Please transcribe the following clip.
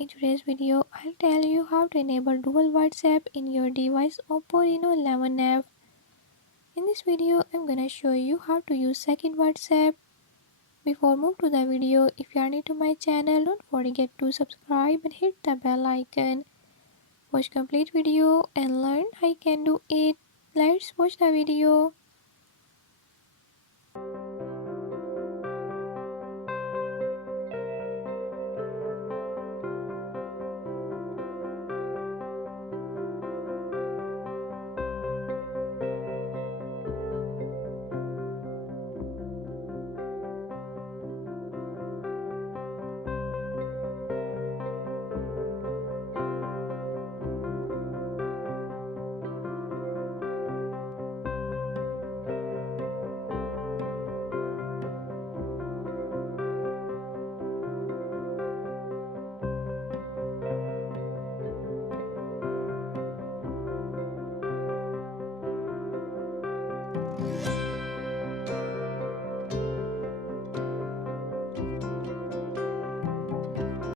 In today's video, I'll tell you how to enable dual WhatsApp in your device Oppo Reno 11F. In this video, I'm gonna show you how to use second WhatsApp. Before move to the video, if you are new to my channel, don't forget to subscribe and hit the bell icon. Watch complete video and learn how you can do it. Let's watch the video.